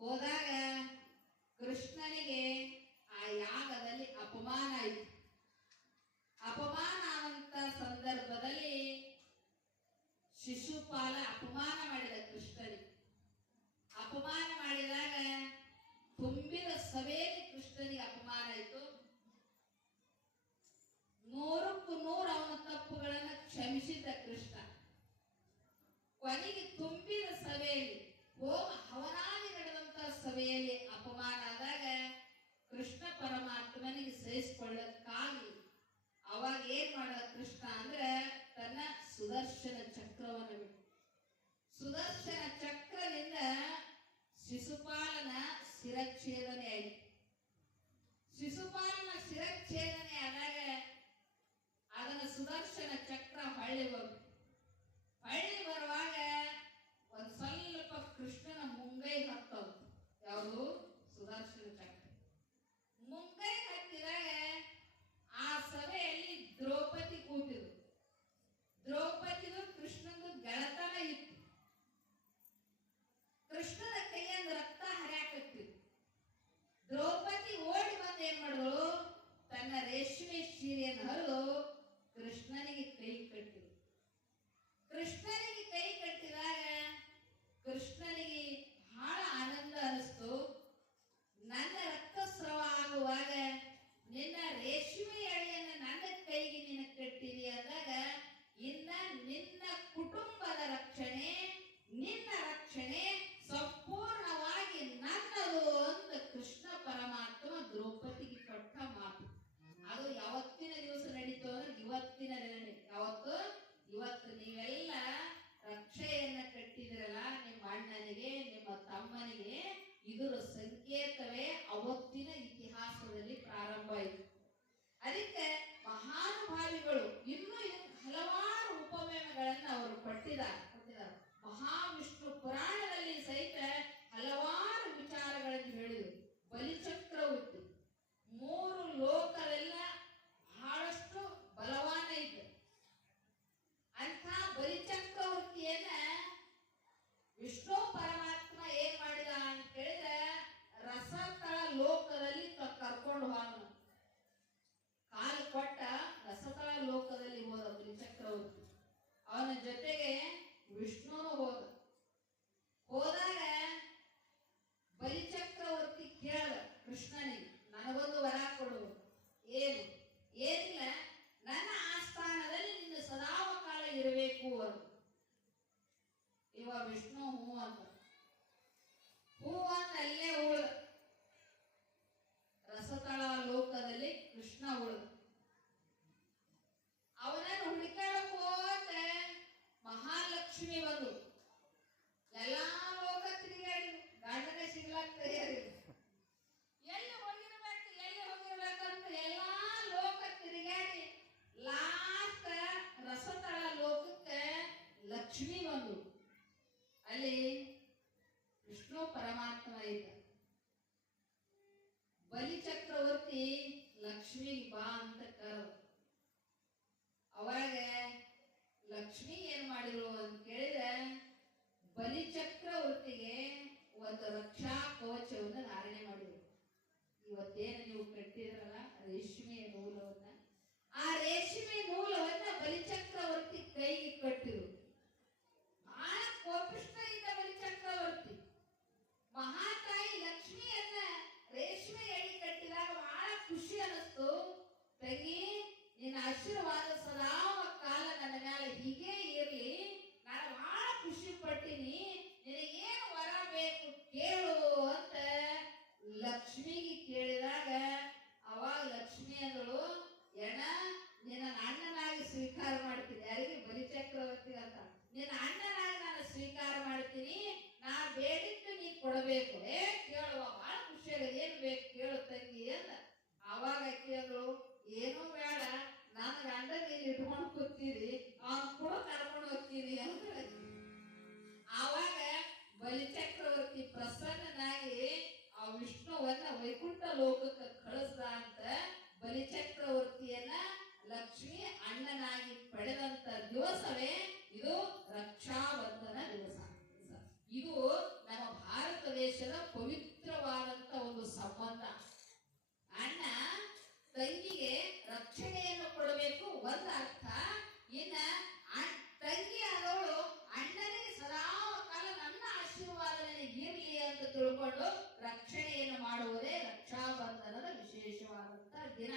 ಹೋದಾಗ ಕೃಷ್ಣನಿಗೆ ಆ ಯಾಗದಲ್ಲಿ ಅಪಮಾನ ಆಯಿತು. ಅಪಮಾನ ಆದಂತ ಸಂದರ್ಭದಲ್ಲಿ ಶಿಶುಪಾಲ ಅಪಮಾನ ಮಾಡಿದ ಕೃಷ್ಣನಿಗೆ. ಅಪಮಾನ ಮಾಡಿದಾಗ ತುಂಬಿದ ಸಭೆಯಲ್ಲಿ ಕೃಷ್ಣನಿಗೆ ಅಪಮಾನ ಆಯಿತು. 100ಕ್ಕೂ 100 ಅವನ ತಪ್ಪುಗಳನ್ನು ಕ್ಷಮಿಸಿದ್ದ ಕೃಷ್ಣ. ಕೊನೆಗೆ ತುಂಬಿದ ಸಭೆಯಲ್ಲಿ ಹೋಮ ಹವನಾದಿ ನಡೆದಂತ ಸಭೆಯಲ್ಲಿ ಅಪಮಾನ ಆದಾಗ ಕೃಷ್ಣ ಪರಮಾತ್ಮನಿಗೆ ಸಹಿಸಿಕೊಳ್ಳಕ್ಕಾಗಿ ಅವಾಗ ಏನ್ ಮಾಡ ಕೃಷ್ಣ ಅಂದ್ರೆ ತನ್ನ ಸುದರ್ಶನ ಚಕ್ರವನ್ನು ಬಿಟ್ಟು ಸುದರ್ಶನ ಚಕ್ರದಿಂದ ಶಿಶುಪಾಲನ ಶಿರಚ್ಛೇದನೆ ಆಯಿತು. ಶಿಶುಪಾಲನ ಶಿರಚ್ಛೇದನೆ ಆದಾಗ ಅದನ್ನ ಸುದರ್ಶನ ಚಕ್ರ ಹೊಳ್ಳಿ ಬರುವಾಗ ಒಂದ್ ಸ್ವಲ್ಪ ಕೃಷ್ಣನ ಮುಂಗೈ ಹತ್ತವು. ಯಾವುದು? ಸುದರ್ಶನ ಚಕ್ರ ಮುಂಗೈ ಹತ್ತಿದಾಗ ಆ ಸಭೆಯಲ್ಲಿ ದ್ರೌಪದಿ ಕೂತಿದ್ರು. ದ್ರೌಪದಿದು ಕೃಷ್ಣಂದು ಗೆಳತನ ಇತ್ತು. ಕೃಷ್ಣನ ಕೈಯಿಂದ ರಕ್ತ ಹರಿಯಾಕತ್ತಿತ್ತು. ದ್ರೌಪದಿ ಓಡಿ ಬಂದು ಏನ್ ಮಾಡಿದ್ರು? ತನ್ನ ರೇಷ್ಮೆ ಸೀರೆಯನ್ನು ಹರಿದು ಕೃಷ್ಣನಿಗೆ ಕೈ ಕಟ್ಟಿದ್ರು. ಕೃಷ್ಣನಿಗೆ ಕೈ ಕಟ್ಟಿದಾಗ ಕೃಷ್ಣನಿಗೆ ಬಹಳ ಆನಂದ ಅನಿಸ್ತು. ನನ್ನ ರಕ್ತಸ್ರಾವ ಆಗುವಾಗ ನಿನ್ನ ರೇಷ್ಮೆ ಎಳೆಯನ್ನು ನನ್ನ ಕೈಗೆ ನಿನ್ನ ಕಟ್ಟಿದಿ ಅಂದಾಗ ಇನ್ನ ನಿನ್ನ ಕುಟುಂಬದ ರಕ್ಷಣೆ, ನಿನ್ನ ರಕ್ಷಣೆ ಸಂಪೂರ್ಣವಾಗಿ ನನ್ನದು ಅಂತ ಕೃಷ್ಣ ಪರಮಾತ್ಮ ದ್ರೌಪದಿಗೆ ಕೊಟ್ಟ ಮಾತು. ಅದು ಯಾವತ್ತಿನ ದಿವಸ ನಡೀತು ಅಂದ್ರೆ ಇವತ್ತಿನ ದಿನ. ಇವತ್ತು ನೀವೆಲ್ಲ ರಕ್ಷೆಯನ್ನ ಕಟ್ಟಿದ್ರಲ್ಲ ನಿಮ್ಮ ಅಣ್ಣನಿಗೆ, ನಿಮ್ಮ ತಮ್ಮನಿಗೆ, ಇದರ ಸಂಕೇತವೇ ಅವತ್ತಿನ ಇತಿಹಾಸದಲ್ಲಿ ಪ್ರಾರಂಭ ಆಯಿತು. ಅದಕ್ಕೆ ಮಹಾನುಭಾವಿಗಳು ಇನ್ನೂ ಹಲವಾರು ಉಪಮೇಯಗಳನ್ನು ಅವರು ಕೊಟ್ಟಿದ್ದಾರೆ. ಮಹಾವಿಷ್ಣು ಪುರಾಣದಲ್ಲಿ ಸಹಿತ ಹಲವಾರು ವಿಚಾರಗಳನ್ನು ಹೇಳಿದರು. ಬಲಿಚಕ್ರವರ್ತಿ 3 ಲೋಕವೆಲ್ಲ ಬಹಳಷ್ಟು ಬಲವಾನ ಇದ್ದ ಅಂತ ಬಲಿಚಕ್ರವರ್ತಿಯನ್ನ ವಿಷ್ಣು ಪರಮಾತ್ಮ ಏನ್ ಮಾಡಿದ ಅಂತ ಕೇಳಿದ್ರೆ ರಸತಳ ಲೋಕದಲ್ಲಿ ಕರ್ಕೊಂಡು ಹೋದ. ಕಾಲು ಕೊಟ್ಟ ರಸತಳ ಲೋಕದಲ್ಲಿ ಹೋದ ಬಲಿಚಕ್ರವರ್ತಿ. ಅವನ ಜೊತೆಗೆ ವಿಷ್ಣುನು ಹೋದಾಗ ಬಲಿಚಕ್ರವರ್ತಿ ಕೇಳ ಕೃಷ್ಣನಿಗೆ, ನನಗೊಂದು ವರ ಕೊಡು. ಏನಿಲ್ಲ, ನನ್ನ ಆಸ್ಥಾನದಲ್ಲಿ ನಿನ್ನ ಸದಾವಕಾಲ ಇರಬೇಕು ಅಂತ. ಇವ ವಿಷ್ಣು ಹೂ ಅಂತ ಅಲ್ಲೇ ಉಳಿದ. ರಸತಳ ಲೋಕದಲ್ಲಿ ಕೃಷ್ಣ ಉಳಿದ. ಅವನನ್ನು ಹುಡುಕಾಡಕೋತ ಮಹಾಲಕ್ಷ್ಮಿ ಬಂದು ಎಲ್ಲಾ ಲೋಕ ತಿರುಗಾಡಿ ಗಂಡನ ಸಿಗ್ಲಾಕ ತಯಾರಿಲ್ಲ. ಎಲ್ಲಿ ಹೋಗಿರ್ಬೇಕಂತ ಎಲ್ಲಾ ಲೋಕ ತಿರುಗಾಡಿ ಲಾಸ್ಟ್ ರಸತಳ ಲೋಕಕ್ಕೆ ಲಕ್ಷ್ಮಿ ಬಂದು ಅಲ್ಲಿ ವಿಷ್ಣು ಪರಮಾತ್ಮ ಇದ್ದ. ಬಲಿಚಕ್ರವರ್ತಿ ಲಕ್ಷ್ಮಿಗೆ ಬಾ ಅಂತ ಕರೆದ. ಅವಾಗ ಲಕ್ಷ್ಮಿ ಏನ್ ಮಾಡಿದ್ರು ಅಂತ ಕೇಳಿದ್ರೆ ಬಲಿಚಕ್ರವರ್ತಿಗೆ ಒಂದು ರಕ್ಷಾ ಕವಚವನ್ನು ಧಾರಣೆ ಮಾಡಿದ್ರು. ಇವತ್ತೇನು ನೀವು ಕಟ್ಟಿದ್ರಲ್ಲ ರೇಷ್ಮೆಯ ನೂಲವನ್ನ, ಆ ರೇಷ್ಮೆ ನೂಲವನ್ನ ಬಲಿಚಕ್ರವರ್ತಿ ಕೈಗೆ ಕಟ್ಟಿದ್ರು. ಬಹಳ ಕೋಪಿಷ್ಟ ಇದ್ದ ಬಲಿಚಕ್ರವರ್ತಿ ಮಹಾತಾಯಿ ಲಕ್ಷ್ಮಿಯನ್ನ ರೇಷ್ಮೆ ಎಳಿ ಕಟ್ಟಿದಾಗ ಬಹಳ ಖುಷಿ ಅನಿಸ್ತು. ತಂಗಿ, ನಿನ್ನ ಆಶೀರ್ವಾದ ಸದಾ ಕಾಲ ನನ್ನ ಮೇಲೆ ಹೀಗೆ ಇರ್ಲಿ, ನಾನು ಬಹಳ ಖುಷಿ ಪಟ್ಟಿನಿ, ನಿನಗೇನು ವರ ಬೇಕು ಕೇಳು ಅಂತ ಲಕ್ಷ್ಮಿಗೆ ಕೇಳಿದಾಗ ಅವಾಗ ಲಕ್ಷ್ಮಿ ಅಂದಳು, ಎಣ ನಿನ್ನ ಅಣ್ಣನಾಗಿ ಸ್ವೀಕಾರ ಮಾಡ್ತೀನಿ. ಯಾರಿಗೆ? ಬಲಿಚಕ್ರವರ್ತಿ ಅಂತ. ನಿನ್ನ ಅಣ್ಣನಾಗಿ ನಾನು ಸ್ವೀಕಾರ ಮಾಡ್ತೀನಿ, ನಾ ಬೇಡಿದ್ದು ನೀ ಕೊಡಬೇಕು. ಕೇಳುವ ಬಹಳ ಖುಷಿಯಾಗದೆ, ಏನ್ ಬೇಕು ಕೇಳು ತಂಗಿ ಅಂತ. ಅವಾಗ ಕೇಳು, ಏನೂ ಬೇಡ, ನನ್ನ ಗಂಡ ನೀನು ಇಟ್ಕೊಂಡು ಕೂತೀರಿ, ಅವನು ಕೂಡ ಕರ್ಕೊಂಡು ಹೋಗ್ತೀನಿ ಅಂತ. ಆವಾಗ ಬಲಿಚಕ್ರವರ್ತಿ ಪ್ರಸನ್ನನಾಗಿ ಆ ವಿಷ್ಣುವನ್ನ ವೈಕುಂಠ ಲೋಕಕ್ಕೆ ಕಳಿಸ್ದ ಅಂತ ಬಲಿಚಕ್ರವರ್ತಿಯನ್ನ ಲಕ್ಷ್ಮಿ ಅಣ್ಣನಾಗಿ ಪಡೆದಂತ ದಿವಸವೇ ಇದು ರಕ್ಷಾಬಂಧನ ದಿವಸ. ಇದು ನಮ್ಮ ಭಾರತ ದೇಶದ ಇಟ್ಕೊಂಡು ರಕ್ಷಣೆಯನ್ನು ಮಾಡುವುದೇ ರಕ್ಷಾಬಂಧನದ ವಿಶೇಷವಾದಂತಹ ದಿನ.